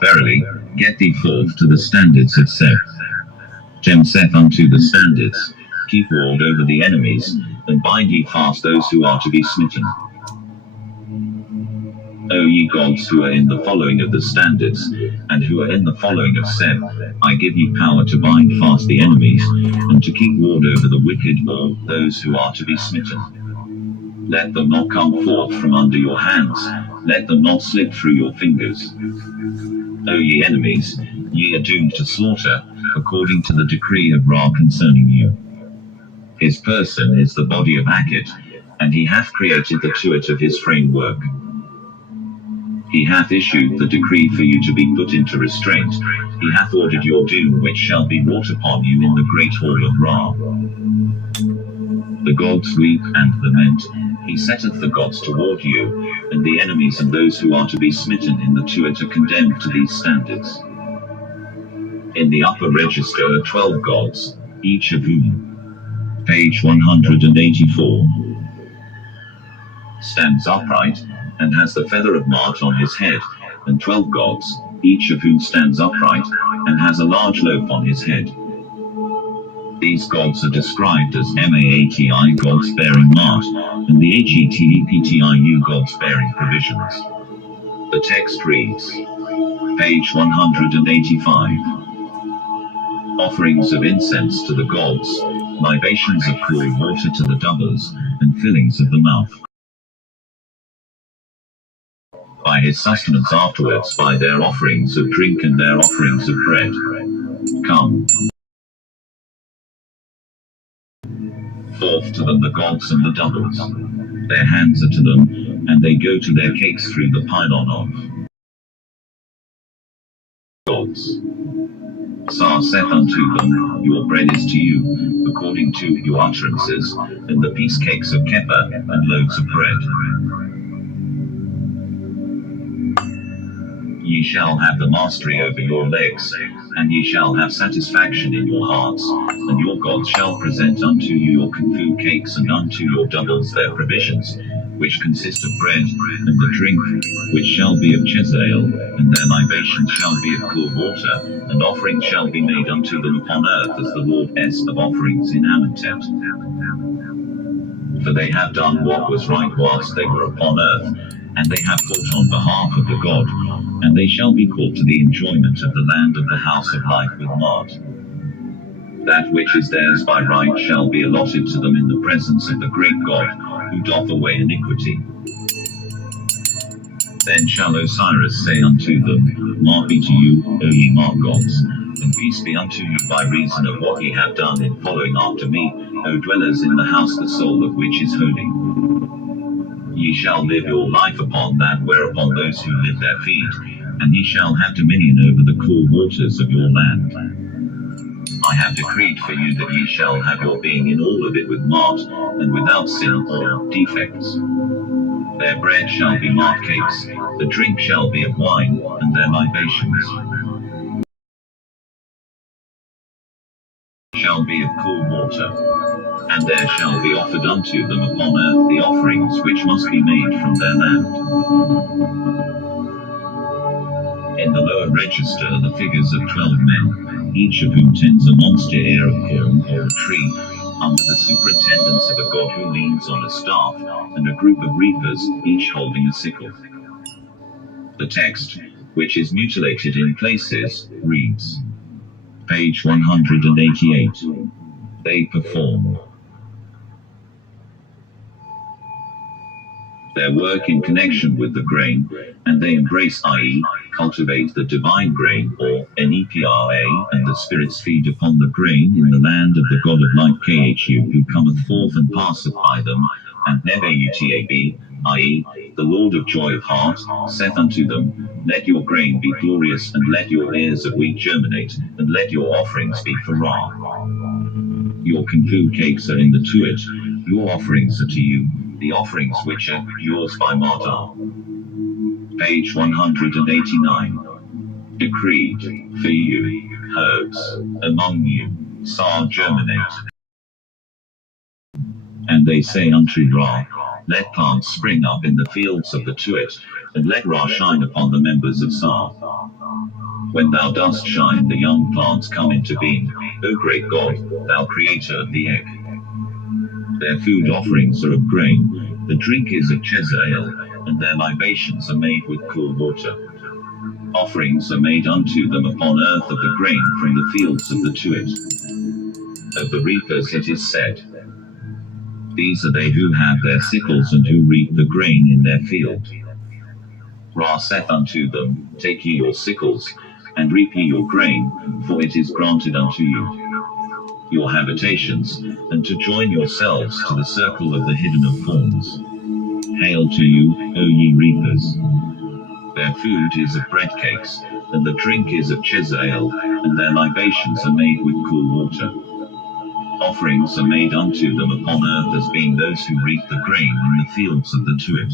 Verily, get thee forth to the standards of Seth. Jem saith unto the standards, keep ward over the enemies, and bind ye fast those who are to be smitten. O ye gods who are in the following of the standards, and who are in the following of Seth, I give ye power to bind fast the enemies, and to keep ward over the wicked, or those who are to be smitten. Let them not come forth from under your hands, let them not slip through your fingers. O ye enemies, ye are doomed to slaughter, according to the decree of Ra concerning you. His person is the body of Akhet, and he hath created the tuit of his framework. He hath issued the decree for you to be put into restraint, he hath ordered your doom which shall be wrought upon you in the great hall of Ra. The gods weep and lament, he setteth the gods toward you, and the enemies and those who are to be smitten in the tuit are condemned to these standards. In the upper register are 12 gods, each of whom, page 184, stands upright, and has the feather of Ma'at on his head, and 12 gods, each of whom stands upright, and has a large loaf on his head. These gods are described as Maati gods bearing Ma'at, and the Heteptiu gods bearing provisions. The text reads, page 185. Offerings of incense to the gods, libations of cool water to the doubles, and fillings of the mouth. By his sustenance afterwards by their offerings of drink and their offerings of bread. Come forth to them the gods and the doubles. Their hands are to them, and they go to their cakes through the pylon of gods. Sar saith unto them, your bread is to you, according to your utterances, and the peace cakes of Kepa, and loaves of bread. Ye shall have the mastery over your legs, and ye shall have satisfaction in your hearts, and your gods shall present unto you your confused cakes, and unto your doubles their provisions, which consist of bread, and the drink, which shall be of Chezael, and their libations shall be of cool water, and offerings shall be made unto them upon earth as the Lord is of offerings in Amentet. For they have done what was right whilst they were upon earth, and they have fought on behalf of the God, and they shall be called to the enjoyment of the land of the house of life with Ma'at. That which is theirs by right shall be allotted to them in the presence of the great God, who doth away iniquity. Then shall Osiris say unto them, Ma'at be to you, O ye Ma'at gods, and peace be unto you by reason of what ye have done in following after me, O dwellers in the house the soul of which is holy. Ye shall live your life upon that whereupon those who live there feed, and ye shall have dominion over the cool waters of your land. I have decreed for you that ye shall have your being in all of it with Ma'at, and without sin or defects. Their bread shall be Ma'at cakes, the drink shall be of wine, and their libations shall be of cool water. And there shall be offered unto them upon earth the offerings which must be made from their land. In the lower register are the figures of 12 men, each of whom tends a monster ear of corn or a tree, under the superintendence of a god who leans on a staff, and a group of reapers, each holding a sickle. The text, which is mutilated in places, reads, page 188. They perform their work in connection with the grain, and they embrace, i.e., cultivate the divine grain, or Nepra, and the spirits feed upon the grain in the land of the God of light Khu, who cometh forth and passeth by them, and Nebautab, i.e., the Lord of joy of heart, saith unto them, let your grain be glorious, and let your ears of wheat germinate, and let your offerings be for Ra. Your confused cakes are in the tuit, your offerings are to you, the offerings which are yours by Ma'at. Page 189. Decreed, for you, herbs, among you, Sar germinate. And they say unto Ra, let plants spring up in the fields of the tuit, and let Ra shine upon the members of Sa. When thou dost shine, the young plants come into being, O great God, thou creator of the egg. Their food offerings are of grain, the drink is of Chezael, and their libations are made with cool water. Offerings are made unto them upon earth of the grain from the fields of the Tuit. Of the reapers it is said, these are they who have their sickles and who reap the grain in their field. Ra saith unto them, take ye your sickles, and reap ye your grain, for it is granted unto you your habitations, and to join yourselves to the circle of the hidden of forms. Hail to you, O ye reapers! Their food is of bread cakes, and the drink is of Chezael, and their libations are made with cool water. Offerings are made unto them upon earth as being those who reap the grain in the fields of the Tuit.